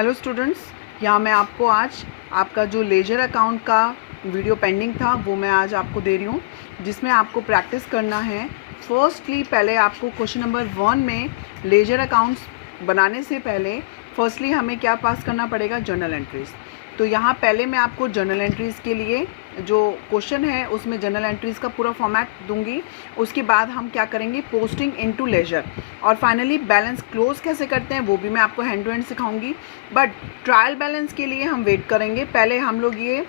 Hello students, यहाँ मैं आपको आज आपका जो लेजर अकाउंट का वीडियो पेंडिंग था वो मैं आज आपको दे रही हूँ, जिसमें आपको प्रैक्टिस करना है। फर्स्टली पहले आपको क्वेश्चन नंबर 1 में लेजर अकाउंट्स बनाने से पहले फर्स्टली हमें क्या पास करना पड़ेगा, जर्नल एंट्रीज़। तो यहाँ पहले मैं आपको जर्नल एंट्रीज़ के लिए जो क्वेश्चन है उसमें जर्नल एंट्रीज़ का पूरा फॉर्मेट दूंगी। उसके बाद हम क्या करेंगे, पोस्टिंग इनटू लेजर, और फाइनली बैलेंस क्लोज कैसे करते हैं वो भी मैं आपको हैंड टू हैंड सिखाऊंगी। बट ट्रायल बैलेंस के लिए हम वेट करेंगे, पहले हम लोग ये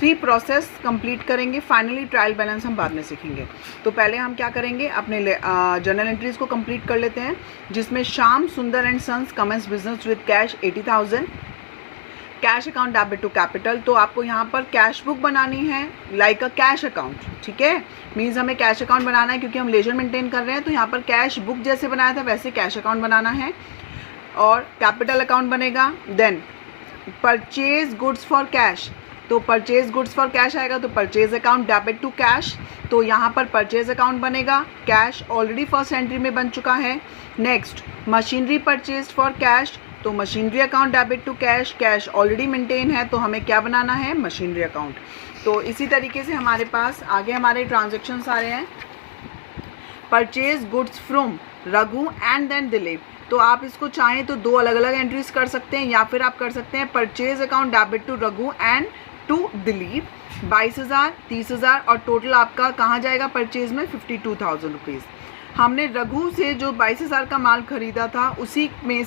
3 प्रोसेस कंप्लीट करेंगे, फाइनली ट्रायल बैलेंस हम बाद में सीखेंगे। तो पहले हम क्या करेंगे, अपने जर्नल एंट्रीज़ को कंप्लीट कर लेते हैं, जिसमें Shyam Sundar and sons commences business with cash 80,000, cash account debit to capital. तो आपको यहाँ पर कैश बुक बनानी है लाइक अ कैश अकाउंट, ठीक है। मीन्स हमें कैश अकाउंट बनाना है क्योंकि हम लेजर मेंटेन कर रहे हैं, तो यहाँ पर कैश बुक जैसे बनाया था वैसे कैश अकाउंट बनाना है और कैपिटल अकाउंट बनेगा। Then purchase goods for cash, तो परचेज गुड्स फॉर कैश आएगा तो purchase account debit to cash, तो यहाँ पर परचेज अकाउंट बनेगा। कैश ऑलरेडी फर्स्ट एंट्री में बन चुका है। Next machinery purchase for cash, तो machinery account debit to cash, cash already maintain है तो हमें क्या बनाना है, मशीनरी अकाउंट। तो इसी तरीके से हमारे पास आगे हमारे ट्रांजेक्शन्स आ रहे हैं। Purchase goods from Raghu and then Dilip, तो आप इसको चाहें तो 2 अलग अलग एंट्रीज कर सकते हैं, या फिर आप कर सकते हैं purchase account debit to Raghu and to Dilip 22,000, 30,000, और टोटल आपका कहाँ जाएगा परचेज में 52,000 रुपीज़। हमने रघु से जो 22,000 का माल खरीदा था उसी में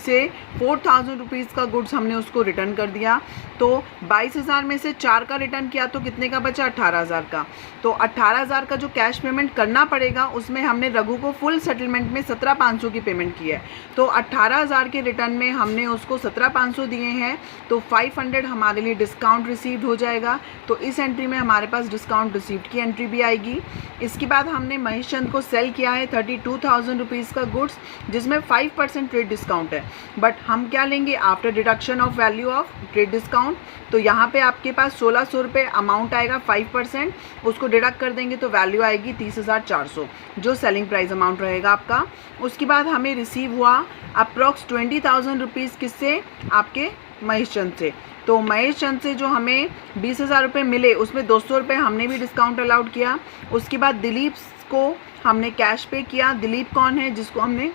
से 4,000 रुपीज़ का गुड्स हमने उसको रिटर्न कर दिया। तो 22,000 में से 4 का रिटर्न किया तो कितने का बचा, 18,000 का। तो 18,000 का जो कैश पेमेंट करना पड़ेगा उसमें हमने रघु को फुल सेटलमेंट में 17,500 की पेमेंट की है। तो 18,000 के रिटर्न में हमने उसको 17,500 दिए हैं, तो 500 हमारे लिए डिस्काउंट रिसीव्ड हो जाएगा। तो इस एंट्री में हमारे पास डिस्काउंट रिसीव्ड की एंट्री भी आएगी। इसके बाद हमने महेश चंद को सेल किया है 32,000 रुपीज़ का गुड्स, जिसमें 5% ट्रेड डिस्काउंट है। बट हम क्या लेंगे, after deduction of value of trade discount, तो यहाँ पे आपके पास 1,600 रुपये अमाउंट आएगा, 5% उसको डिडक्ट कर देंगे तो वैल्यू आएगी 30,400, जो सेलिंग प्राइस अमाउंट रहेगा आपका। उसके बाद हमें रिसीव हुआ अप्रॉक्स 20,000 रुपीज़ किससे, आपके महेश चंद से। तो महेश चंद से जो हमें 20,000 रुपये मिले उसमें 200 रुपये हमने भी डिस्काउंट अलाउड किया। उसके बाद दिलीप को हमने कैश पे किया। दिलीप कौन है, जिसको हमने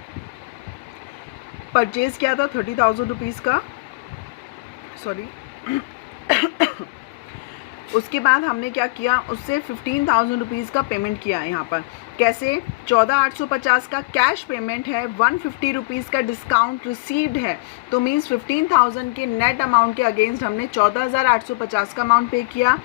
परचेज़ किया था 30,000 रुपीज़ का, सॉरी। उसके बाद हमने क्या किया, उससे 15,000 रुपीज़ का पेमेंट किया है। यहाँ पर कैसे, 14,850 का कैश पेमेंट है, 150 रुपीज़ का डिस्काउंट रिसीव्ड है, तो मीन्स 15,000 के नेट अमाउंट के अगेंस्ट हमने 14,850 का अमाउंट पे किया।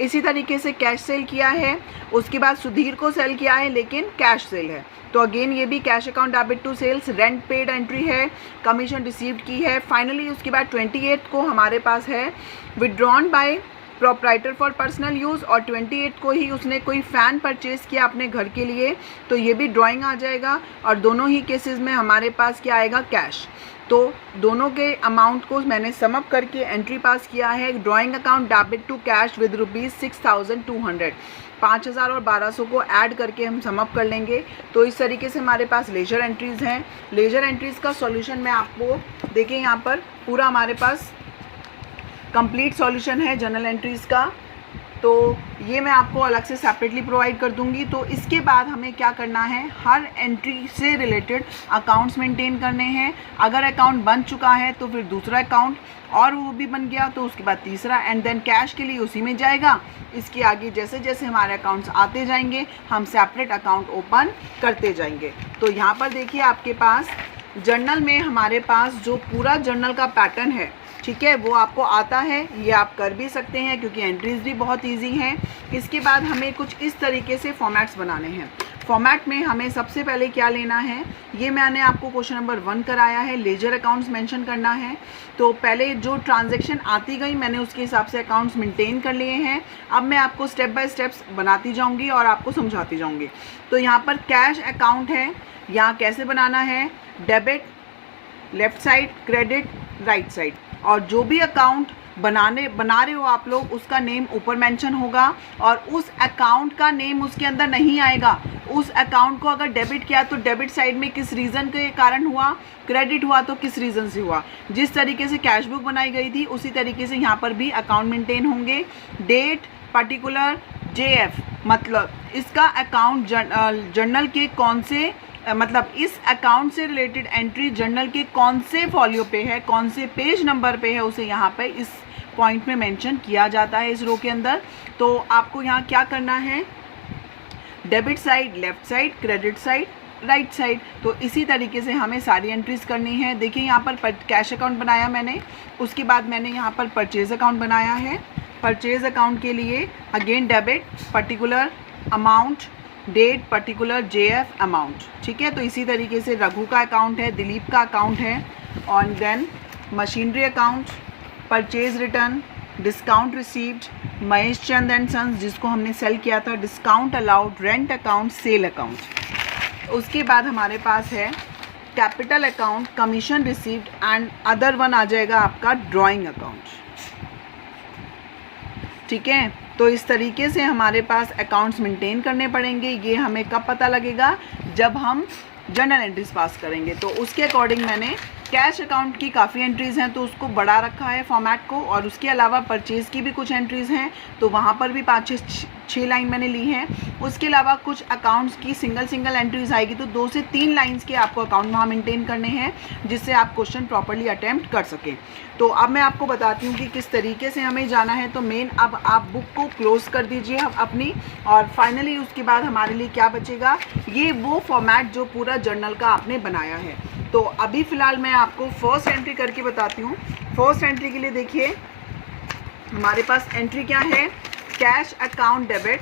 इसी तरीके से कैश सेल किया है। उसके बाद सुधीर को सेल किया है लेकिन कैश सेल है, तो अगेन ये भी cash account debit to sales, rent paid entry है, कमीशन रिसीव्ड की है। फाइनली उसके बाद 28 को हमारे पास है withdrawn bye proprietor for personal use, और 28 को ही उसने कोई फ़ैन परचेज़ किया अपने घर के लिए, तो ये भी ड्राइंग आ जाएगा। और दोनों ही केसेस में हमारे पास क्या आएगा, कैश। तो दोनों के अमाउंट को मैंने समअप करके एंट्री पास किया है। Drawing account debit to cash with ₹6,200, 5,000 और 1,200 को ऐड करके हम समअप कर लेंगे। तो इस तरीके से हमारे पास लेजर एंट्रीज़ हैं। लेजर एंट्रीज़ का सॉल्यूशन मैं आपको देखिए, यहाँ पर पूरा हमारे पास कंप्लीट सॉल्यूशन है जर्नल एंट्रीज़ का, तो ये मैं आपको अलग से सेपरेटली प्रोवाइड कर दूंगी। तो इसके बाद हमें क्या करना है, हर एंट्री से रिलेटेड अकाउंट्स मेंटेन करने हैं। अगर अकाउंट बन चुका है तो फिर दूसरा अकाउंट, और वो भी बन गया तो उसके बाद तीसरा, एंड देन कैश के लिए उसी में जाएगा। इसके आगे जैसे जैसे हमारे अकाउंट्स आते जाएंगे हम सेपरेट अकाउंट ओपन करते जाएंगे। तो यहाँ पर देखिए आपके पास जर्नल में हमारे पास जो पूरा जर्नल का पैटर्न है, ठीक है, वो आपको आता है, ये आप कर भी सकते हैं क्योंकि एंट्रीज़ भी बहुत इजी हैं। इसके बाद हमें कुछ इस तरीके से फॉर्मेट्स बनाने हैं। फॉर्मेट में हमें सबसे पहले क्या लेना है, ये मैंने आपको क्वेश्चन नंबर 1 कराया है, लेजर अकाउंट्स मेंशन करना है। तो पहले जो ट्रांजैक्शन आती गई मैंने उसके हिसाब से अकाउंट्स मेंटेन कर लिए हैं। अब मैं आपको स्टेप बाय स्टेप्स बनाती जाऊंगी और आपको समझाती जाऊंगी। तो यहाँ पर कैश अकाउंट है, यहाँ कैसे बनाना है, debit left side, credit right side, और जो भी अकाउंट बना रहे हो आप लोग, उसका नेम ऊपर मेंशन होगा और उस अकाउंट का नेम उसके अंदर नहीं आएगा। उस अकाउंट को अगर डेबिट किया तो डेबिट साइड में किस रीज़न के कारण हुआ, क्रेडिट हुआ तो किस रीज़न से हुआ। जिस तरीके से कैश बुक बनाई गई थी उसी तरीके से यहाँ पर भी अकाउंट मेंटेन होंगे। डेट पर्टिकुलर JF, मतलब इसका अकाउंट जर्नल के कौन से मतलब इस अकाउंट से रिलेटेड एंट्री जर्नल के कौन से फॉलियो पे है, कौन से पेज नंबर पे है, उसे यहाँ पे इस पॉइंट में मेंशन किया जाता है इस रो के अंदर। तो आपको यहाँ क्या करना है, debit side left side, credit side right side. तो इसी तरीके से हमें सारी एंट्रीज करनी है। देखिए यहाँ पर कैश अकाउंट बनाया मैंने, उसके बाद मैंने यहाँ पर परचेज अकाउंट बनाया है। परचेज अकाउंट के लिए again debit particular amount, date particular JF amount, ठीक है। तो इसी तरीके से रघु का अकाउंट है, दिलीप का अकाउंट है, और then machinery account, purchase return, discount received, Mahesh Chand and sons जिसको हमने सेल किया था, discount allowed, rent account, sale account. उसके बाद हमारे पास है capital account, commission received and other one आ जाएगा आपका ड्राइंग अकाउंट, ठीक है। तो इस तरीके से हमारे पास अकाउंट्स मेंटेन करने पड़ेंगे। ये हमें कब पता लगेगा, जब हम जर्नल एंट्रीज पास करेंगे। तो उसके अकॉर्डिंग मैंने कैश अकाउंट की काफ़ी एंट्रीज़ हैं तो उसको बढ़ा रखा है फॉर्मेट को, और उसके अलावा परचेज़ की भी कुछ एंट्रीज़ हैं तो वहाँ पर भी 5-6 लाइन मैंने ली हैं। उसके अलावा कुछ अकाउंट्स की सिंगल एंट्रीज आएगी तो 2 से 3 लाइंस के आपको अकाउंट वहाँ मेंटेन करने हैं जिससे आप क्वेश्चन प्रॉपरली अटैम्प्ट कर सकें। तो अब मैं आपको बताती हूँ कि किस तरीके से हमें जाना है। तो मेन अब आप बुक को क्लोज़ कर दीजिए अपनी, और फाइनली उसके बाद हमारे लिए क्या बचेगा, ये वो फॉर्मेट जो पूरा जर्नल का आपने बनाया है। तो अभी फ़िलहाल मैं आपको फर्स्ट एंट्री करके बताती हूँ। फर्स्ट एंट्री के लिए देखिए हमारे पास एंट्री क्या है, cash account debit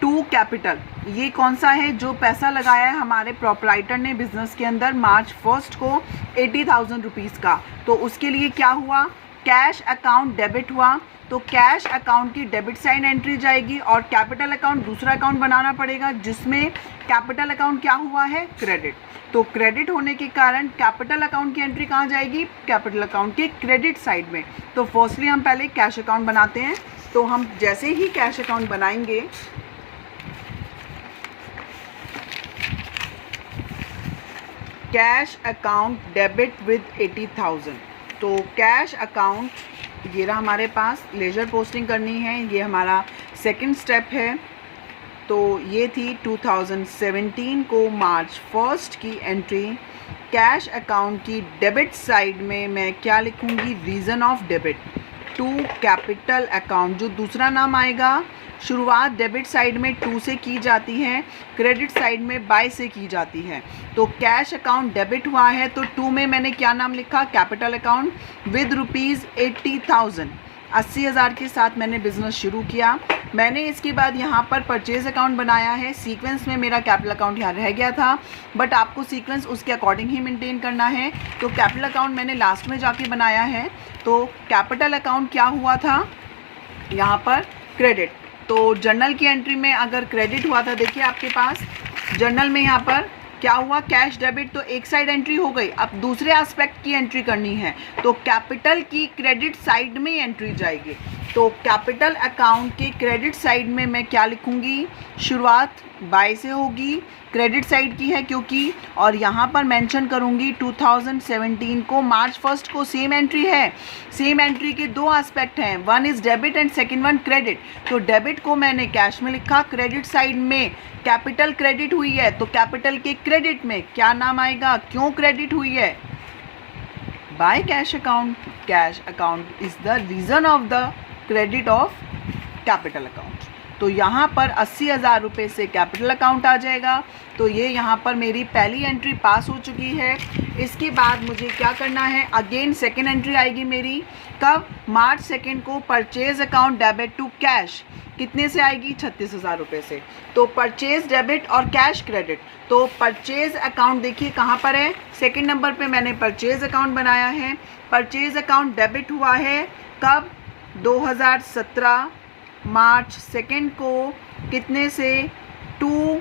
to capital. ये कौन सा है, जो पैसा लगाया है हमारे प्रोपराइटर ने बिजनेस के अंदर मार्च 1 को 80,000 रुपीज़ का। तो उसके लिए क्या हुआ, कैश अकाउंट डेबिट हुआ, तो कैश अकाउंट की डेबिट साइड एंट्री जाएगी और कैपिटल अकाउंट दूसरा अकाउंट बनाना पड़ेगा जिसमें कैपिटल अकाउंट क्या हुआ है, क्रेडिट। तो क्रेडिट होने के कारण कैपिटल अकाउंट की एंट्री कहाँ जाएगी, कैपिटल अकाउंट के क्रेडिट साइड में। तो फर्स्टली हम पहले कैश अकाउंट बनाते हैं। तो हम जैसे ही कैश अकाउंट बनाएंगे, कैश अकाउंट डेबिट विद 80,000, तो कैश अकाउंट ये रहा हमारे पास, लेजर पोस्टिंग करनी है, ये हमारा सेकंड स्टेप है। तो ये थी 2017 को मार्च 1 की एंट्री। कैश अकाउंट की डेबिट साइड में मैं क्या लिखूंगी, reason of debit to capital account. जो दूसरा नाम आएगा, शुरुआत डेबिट साइड में 2 से की जाती है, क्रेडिट साइड में बाय से की जाती है। तो कैश अकाउंट डेबिट हुआ है तो 2 में मैंने क्या नाम लिखा, कैपिटल अकाउंट विद रुपीज़ 80,000, 80,000 के साथ मैंने बिज़नेस शुरू किया। मैंने इसके बाद यहाँ पर परचेज़ अकाउंट बनाया है। सीक्वेंस में मेरा कैपिटल अकाउंट यहाँ रह गया था, बट आपको सीक्वेंस उसके अकॉर्डिंग ही मेंटेन करना है। तो कैपिटल अकाउंट मैंने लास्ट में जाके बनाया है। तो कैपिटल अकाउंट क्या हुआ था, यहाँ पर क्रेडिट। तो जर्नल की एंट्री में अगर क्रेडिट हुआ था, देखिए आपके पास जर्नल में यहाँ पर क्या हुआ, कैश डेबिट, तो एक साइड एंट्री हो गई। अब दूसरे एस्पेक्ट की एंट्री करनी है तो कैपिटल की क्रेडिट साइड में एंट्री जाएगी। तो कैपिटल अकाउंट के क्रेडिट साइड में मैं क्या लिखूंगी, शुरुआत बाय से होगी, क्रेडिट साइड की है क्योंकि, और यहाँ पर मेंशन करूँगी 2017 को मार्च 1 को सेम एंट्री है। सेम एंट्री के 2 एस्पेक्ट हैं, one is debit and second one credit. तो डेबिट को मैंने कैश में लिखा, क्रेडिट साइड में कैपिटल क्रेडिट हुई है तो कैपिटल के क्रेडिट में क्या नाम आएगा, क्यों क्रेडिट हुई है, bye cash account. Cash account is the reason of the credit of capital account. तो यहाँ पर 80,000 रुपये से कैपिटल अकाउंट आ जाएगा। तो ये यहाँ पर मेरी पहली एंट्री पास हो चुकी है। इसके बाद मुझे क्या करना है, अगेन सेकेंड एंट्री आएगी मेरी, कब, मार्च 2 को purchase account debit to cash, कितने से आएगी, 36,000 रुपये से। तो परचेज डेबिट और कैश क्रेडिट। तो परचेज अकाउंट देखिए कहाँ पर है, सेकंड नंबर पे मैंने परचेज अकाउंट बनाया है। परचेज अकाउंट डेबिट हुआ है कब, 2017 मार्च 2 को, कितने से, टू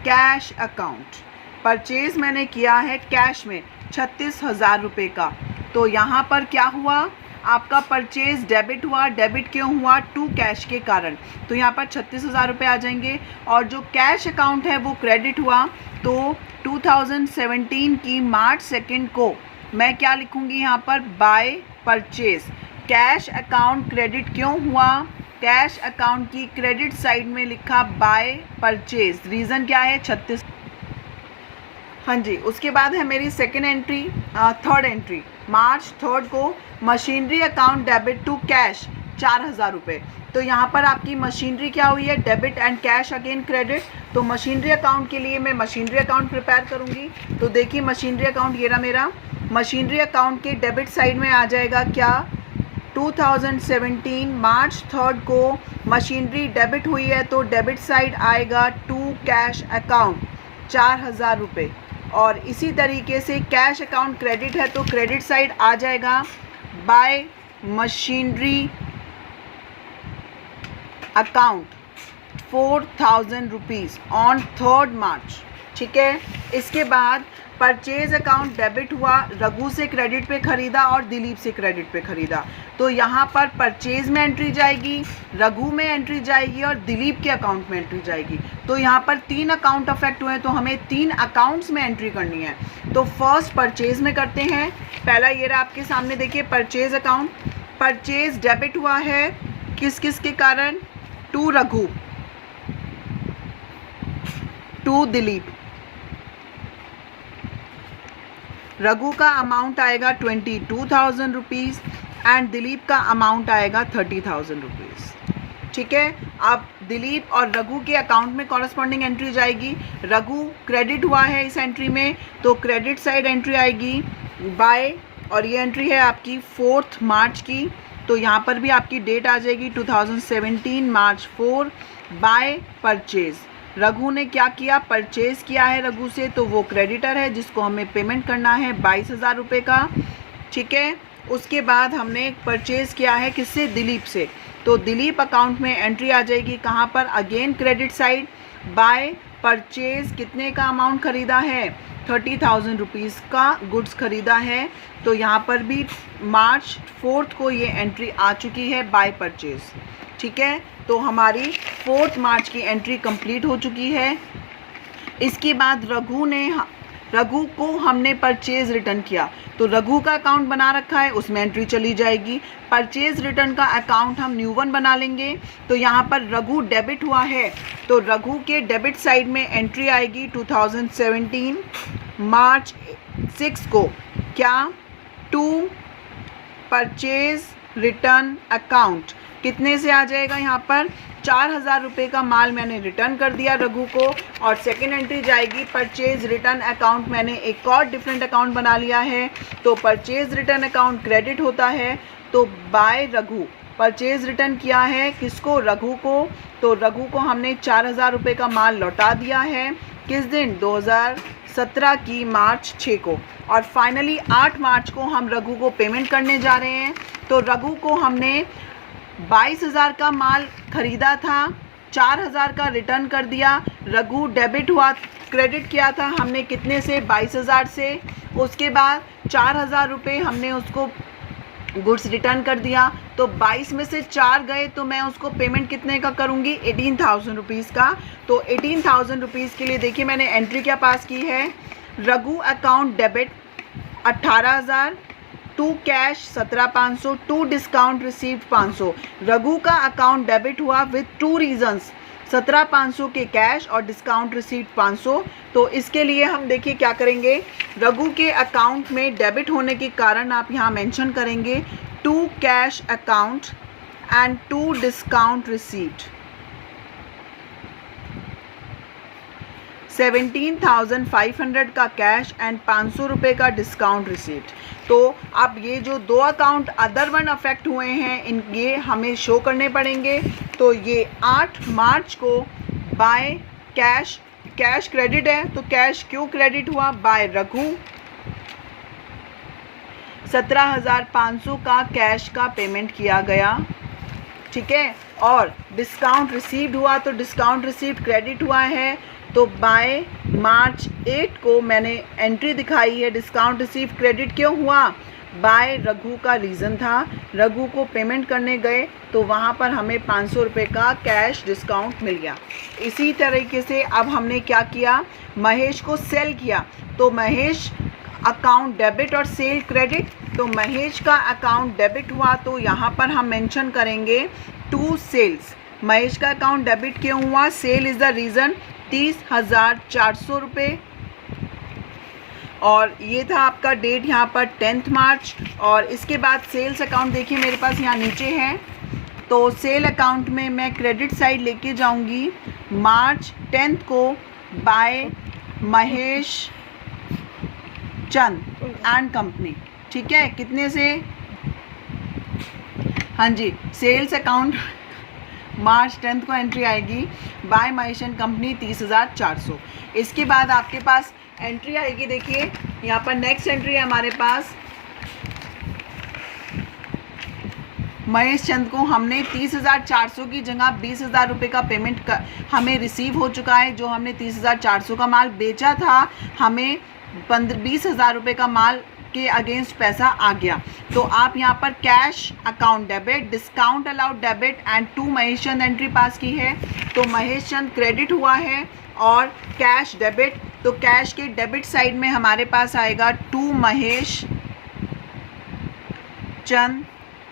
कैश अकाउंट। परचेज मैंने किया है कैश में 36,000 रुपये का। तो यहाँ पर क्या हुआ, आपका परचेज डेबिट हुआ। डेबिट क्यों हुआ, टू कैश के कारण। तो यहाँ पर 36,000 रुपये आ जाएंगे। और जो कैश अकाउंट है वो क्रेडिट हुआ। तो 2017 की मार्च 2 को मैं क्या लिखूँगी यहाँ पर, by purchase. Cash account credit क्यों हुआ, कैश अकाउंट की क्रेडिट साइड में लिखा बाय परचेज। रीज़न क्या है, 36। हाँ जी, उसके बाद है मेरी second entry, third entry, March 3 को machinery account debit to cash 4,000 रुपये। तो यहाँ पर आपकी मशीनरी क्या हुई है, debit and cash again credit. तो मशीनरी अकाउंट के लिए मैं मशीनरी अकाउंट प्रिपेयर करूँगी। तो देखिए मशीनरी अकाउंट ये रहा मेरा। मशीनरी अकाउंट के डेबिट साइड में आ जाएगा क्या, 2017 मार्च 3 को मशीनरी डेबिट हुई है तो डेबिट साइड आएगा टू कैश अकाउंट 4,000 रुपये। और इसी तरीके से कैश अकाउंट क्रेडिट है तो क्रेडिट साइड आ जाएगा bye machinery account 4,000 rupees on 3 मार्च। ठीक है, इसके बाद परचेज अकाउंट डेबिट हुआ, रघु से क्रेडिट पे ख़रीदा और दिलीप से क्रेडिट पे ख़रीदा। तो यहाँ पर परचेज में एंट्री जाएगी, रघु में एंट्री जाएगी और दिलीप के अकाउंट में एंट्री जाएगी। तो यहाँ पर 3 अकाउंट अफेक्ट हुए हैं तो हमें 3 अकाउंट्स में एंट्री करनी है। तो फर्स्ट परचेज में करते हैं। पहला ये रहा आपके सामने, देखिए परचेज अकाउंट। परचेज डेबिट हुआ है किस किस के कारण, टू रघु, टू दिलीप। रघु का अमाउंट आएगा 22,000 रुपीज़ एंड दिलीप का अमाउंट आएगा 30,000 रुपीज़। ठीक है, अब दिलीप और रघु के अकाउंट में कॉरस्पॉन्डिंग एंट्री जाएगी। रघु क्रेडिट हुआ है इस एंट्री में तो क्रेडिट साइड एंट्री आएगी बाय, और ये एंट्री है आपकी 4 मार्च की। तो यहाँ पर भी आपकी डेट आ जाएगी 2017 मार्च 4 बाय परचेज। रघु ने क्या किया, परचेज किया है रघु से तो वो क्रेडिटर है जिसको हमें पेमेंट करना है 22,000 रुपये का। ठीक है, उसके बाद हमने परचेज किया है किससे, दिलीप से। तो दिलीप अकाउंट में एंट्री आ जाएगी कहाँ पर, again credit side by purchase. कितने का अमाउंट ख़रीदा है, 30,000 रुपीज़ का गुड्स ख़रीदा है। तो यहाँ पर भी मार्च 4 को ये एंट्री आ चुकी है बाय परचेज। ठीक है, तो हमारी 4 मार्च की एंट्री कंप्लीट हो चुकी है। इसके बाद रघु को हमने परचेज रिटर्न किया तो रघु का अकाउंट बना रखा है उसमें एंट्री चली जाएगी। परचेज रिटर्न का अकाउंट हम न्यू वन बना लेंगे। तो यहाँ पर रघु डेबिट हुआ है तो रघु के डेबिट साइड में एंट्री आएगी 2017 मार्च 6 को, क्या, टू परचेज रिटर्न अकाउंट। कितने से आ जाएगा, यहाँ पर 4,000 रुपये का माल मैंने रिटर्न कर दिया रघु को। और सेकेंड एंट्री जाएगी परचेज रिटर्न अकाउंट। मैंने एक और डिफरेंट अकाउंट बना लिया है तो परचेज रिटर्न अकाउंट क्रेडिट होता है तो बाय रघु। परचेज रिटर्न किया है किसको, रघु को। तो रघु को हमने 4,000 रुपये का माल लौटा दिया है किस दिन, 2017 की मार्च 6 को। और फाइनली 8 मार्च को हम रघु को पेमेंट करने जा रहे हैं। तो रघु को हमने 22,000 का माल ख़रीदा था, 4,000 का रिटर्न कर दिया। रघु डेबिट हुआ, क्रेडिट किया था हमने कितने से, 22,000 से। उसके बाद 4,000 रुपये हमने उसको गुड्स रिटर्न कर दिया। तो 22 में से 4 गए तो मैं उसको पेमेंट कितने का करूँगी, 18,000 रुपीज़ का। तो 18,000 रुपीज़ के लिए देखिए मैंने एंट्री क्या पास की है, Raghu account debit 18,000, to cash 17,500, to discount received 500। Raghu का अकाउंट डेबिट हुआ विथ 2 रीजंस, 17,500 के कैश और डिस्काउंट रिसीव्ड 500। तो इसके लिए हम देखिए क्या करेंगे, रघु के अकाउंट में डेबिट होने के कारण आप यहाँ मेंशन करेंगे to cash account and to discount received. 17,500 का कैश एंड 500 रुपये का डिस्काउंट रिसीव्ड। तो अब ये जो 2 अकाउंट अदर वन अफेक्ट हुए हैं ये हमें शो करने पड़ेंगे। तो ये 8 मार्च को बाय कैश, कैश क्रेडिट है तो कैश क्यों क्रेडिट हुआ, बाय रघु 17,500 का कैश का पेमेंट किया गया। ठीक है, और डिस्काउंट रिसीव्ड हुआ तो डिस्काउंट रिसीव्ड क्रेडिट हुआ है तो बाय मार्च 8 को मैंने एंट्री दिखाई है डिस्काउंट रिसीव क्रेडिट क्यों हुआ, बाय रघु का रीज़न था, रघु को पेमेंट करने गए तो वहाँ पर हमें 500 रुपये का कैश डिस्काउंट मिल गया। इसी तरीके से अब हमने क्या किया, महेश को सेल किया, तो महेश अकाउंट डेबिट और सेल क्रेडिट, तो महेश का अकाउंट डेबिट हुआ तो यहाँ पर हम मेंशन करेंगे टू सेल्स। महेश का अकाउंट डेबिट क्यों हुआ, सेल इज़ द रीज़न, 30,400 रुपये। और ये था आपका डेट यहाँ पर 10 मार्च। और इसके बाद सेल्स अकाउंट देखिए मेरे पास यहाँ नीचे है, तो सेल अकाउंट में मैं क्रेडिट साइड लेके जाऊँगी मार्च 10 को by Mahesh Chand and company. ठीक है, कितने से, हाँ जी, सेल्स अकाउंट मार्च 10 को एंट्री आएगी बाय महेश एंड कंपनी 30,400। इसके बाद आपके पास एंट्री आएगी, देखिए यहाँ पर नेक्स्ट एंट्री है हमारे पास, महेश चंद को हमने 30,400 की जगह 20,000 रुपये का पेमेंट हमें रिसीव हो चुका है। जो हमने 30,400 का माल बेचा था, हमें 20,000 रुपये का माल के अगेंस्ट पैसा आ गया। तो आप यहाँ पर cash account debit, discount allowed debit and to Mahesh Chand entry pass की है, तो महेश चंद क्रेडिट हुआ है और कैश डेबिट, तो कैश के डेबिट साइड में हमारे पास आएगा टू महेश चंद,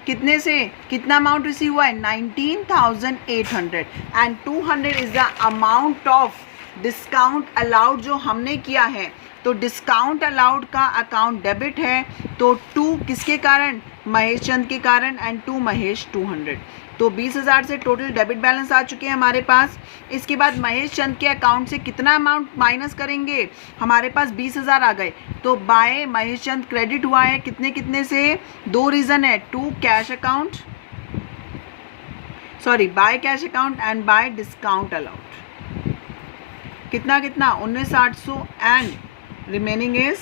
कितने से, कितना अमाउंट रिसीव हुआ है, 19,800 and 200 is the amount of discount allowed जो हमने किया है। तो डिस्काउंट अलाउड का अकाउंट डेबिट है, तो 2 किसके कारण, महेश चंद के कारण, एंड 2 महेश 200, तो 20,000 से टोटल डेबिट बैलेंस आ चुके हैं हमारे पास। इसके बाद महेश चंद के अकाउंट से कितना अमाउंट माइनस करेंगे, हमारे पास 20,000 आ गए, तो बाय महेश चंद क्रेडिट हुआ है कितने कितने से, 2 रीज़न है, to cash account, sorry by cash account and by discount allowed, कितना कितना 19,800 एंड रिमेनिंग इज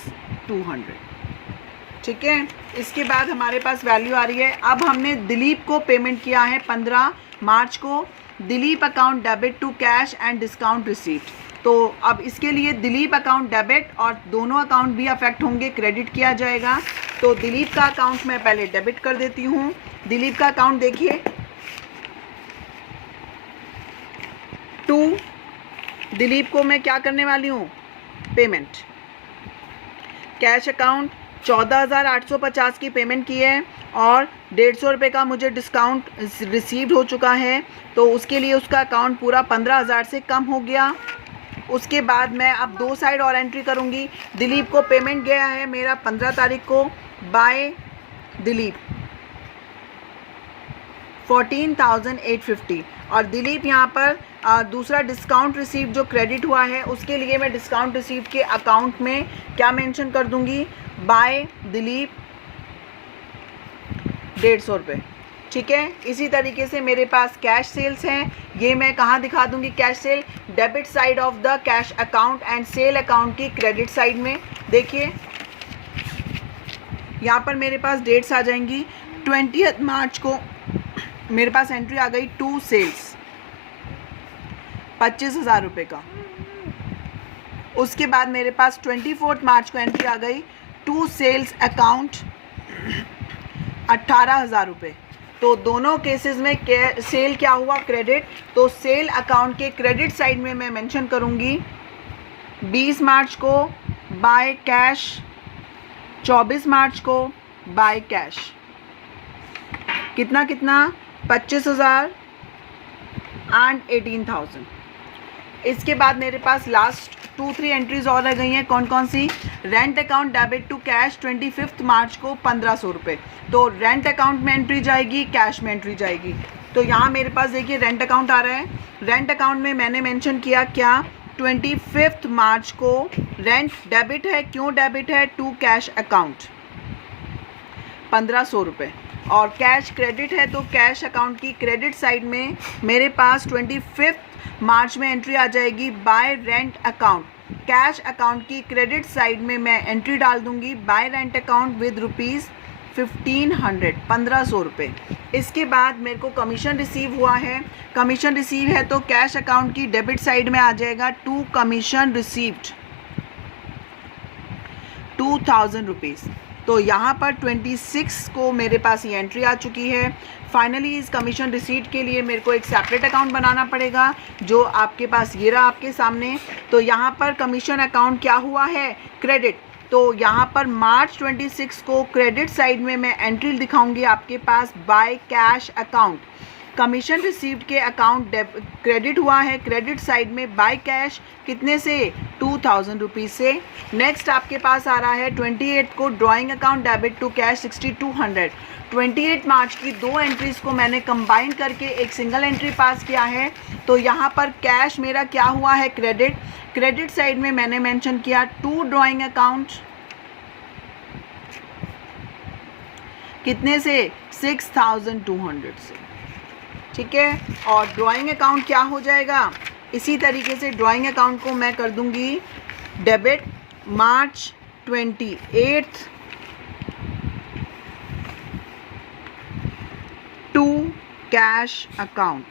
200। ठीक है, इसके बाद हमारे पास वैल्यू आ रही है। अब हमने दिलीप को पेमेंट किया है 15 मार्च को, Dilip account debit to cash and discount receipt, तो अब इसके लिए दिलीप अकाउंट डेबिट और दोनों अकाउंट भी अफेक्ट होंगे, क्रेडिट किया जाएगा। तो दिलीप का अकाउंट मैं पहले डेबिट कर देती हूँ। दिलीप का अकाउंट देखिए, टू दिलीप को मैं क्या करने वाली हूँ, पेमेंट, कैश अकाउंट 14,850 की पेमेंट की है और 150 रुपये का मुझे डिस्काउंट रिसीव्ड हो चुका है, तो उसके लिए उसका अकाउंट पूरा 15,000 से कम हो गया। उसके बाद मैं अब 2 साइड और एंट्री करूंगी। दिलीप को पेमेंट गया है मेरा 15 तारीख को बाय दिलीप 14,850, और दिलीप यहाँ पर दूसरा डिस्काउंट रिसीव जो क्रेडिट हुआ है उसके लिए मैं डिस्काउंट रिसीव के अकाउंट में क्या मेंशन कर दूंगी, बाय दिलीप 150 रुपये। ठीक है, इसी तरीके से मेरे पास कैश सेल्स हैं, ये मैं कहाँ दिखा दूंगी, cash sale debit side of the cash account and sale account की क्रेडिट साइड में। देखिए यहाँ पर मेरे पास डेट्स आ जाएंगी, 20 मार्च को मेरे पास एंट्री आ गई टू सेल्स 25,000 रुपये का। उसके बाद मेरे पास 24 मार्च को एंट्री आ गई टू सेल्स अकाउंट 18,000 रुपये। तो दोनों केसेस में सेल क्या हुआ, क्रेडिट, तो सेल अकाउंट के क्रेडिट साइड में मैं मेंशन करूंगी 20 मार्च को बाय कैश, 24 मार्च को बाय कैश, कितना कितना 25,000 एंड 18,000। इसके बाद मेरे पास लास्ट 2-3 एंट्रीज और रह गई हैं, कौन कौन सी, rent account debit to cash 25 March को 1,500 रुपये, तो रेंट अकाउंट में एंट्री जाएगी, कैश में एंट्री जाएगी। तो यहाँ मेरे पास देखिए रेंट अकाउंट आ रहा है, रेंट अकाउंट में मैंने मेंशन किया क्या, 25 मार्च को रेंट डेबिट है, क्यों डेबिट है, टू कैश अकाउंट 1,500 रुपये, और कैश क्रेडिट है तो कैश अकाउंट की क्रेडिट साइड में मेरे पास 25 मार्च में एंट्री आ जाएगी bye rent account. Cash account की क्रेडिट साइड में मैं एंट्री डाल दूंगी bye rent account with rupees 1,500 रुपये। इसके बाद मेरे को कमीशन रिसीव हुआ है, कमीशन रिसीव है तो कैश अकाउंट की डेबिट साइड में आ जाएगा टू कमीशन रिसीव्ड 2,000 रुपीज़। तो यहाँ पर 26 को मेरे पास ये एंट्री आ चुकी है। फाइनली इस कमीशन रिसीट के लिए मेरे को एक सेपरेट अकाउंट बनाना पड़ेगा, जो आपके पास ये रहा आपके सामने। तो यहाँ पर कमीशन अकाउंट क्या हुआ है, क्रेडिट। तो यहाँ पर मार्च 26 को क्रेडिट साइड में मैं एंट्री दिखाऊंगी आपके पास by cash account. Commission received के अकाउंट क्रेडिट हुआ है क्रेडिट साइड में बाय कैश, कितने से, 2000 रुपीज़ से। नेक्स्ट आपके पास आ रहा है 28 को drawing account debit to cash 6200। 28 March की दो एंट्रीज़ को मैंने कंबाइन करके एक सिंगल एंट्री पास किया है। तो यहाँ पर कैश मेरा क्या हुआ है, क्रेडिट। क्रेडिट साइड में मैंने मेंशन किया टू ड्राइंग अकाउंट, कितने से, 6200 से, ठीक है। और ड्राइंग अकाउंट क्या हो जाएगा, इसी तरीके से ड्राइंग अकाउंट को मैं कर दूंगी debit March 28 to cash account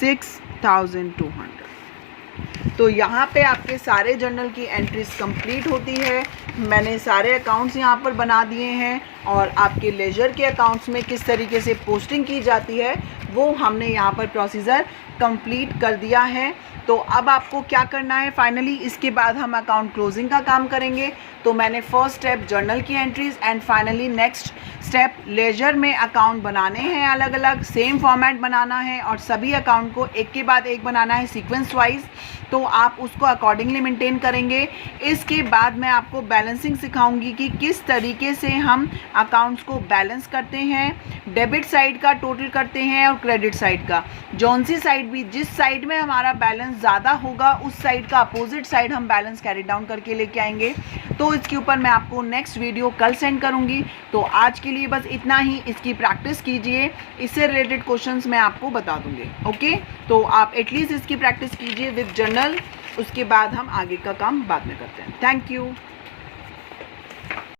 6200। तो यहाँ पे आपके सारे जर्नल की एंट्रीज कंप्लीट होती है। मैंने सारे अकाउंट्स यहाँ पर बना दिए हैं और आपके लेजर के अकाउंट्स में किस तरीके से पोस्टिंग की जाती है वो हमने यहाँ पर प्रोसीजर कंप्लीट कर दिया है। तो अब आपको क्या करना है, फाइनली इसके बाद हम अकाउंट क्लोजिंग का काम करेंगे। तो मैंने फर्स्ट स्टेप जर्नल की entries and finally next step ledger में अकाउंट बनाने हैं, अलग अलग सेम फॉर्मेट बनाना है और सभी अकाउंट को एक के बाद एक बनाना है सीक्वेंस वाइज। तो आप उसको अकॉर्डिंगली मेंटेन करेंगे। इसके बाद मैं आपको बैलेंसिंग सिखाऊंगी कि किस तरीके से हम अकाउंट्स को बैलेंस करते हैं, डेबिट साइड का टोटल करते हैं और क्रेडिट साइड का। जौन सी साइड भी, जिस साइड में हमारा बैलेंस ज़्यादा होगा उस साइड का अपोजिट साइड हम बैलेंस कैरी डाउन करके लेके आएंगे। तो इसके ऊपर मैं आपको नेक्स्ट वीडियो कल सेंड करूंगी। तो आज के लिए बस इतना ही, इसकी प्रैक्टिस कीजिए, इससे रिलेटेड क्वेश्चंस मैं आपको बता दूंगी। ओके, तो आप एटलीस्ट इसकी प्रैक्टिस कीजिए विद जर्नल, उसके बाद हम आगे का काम बाद में करते हैं। Thank you.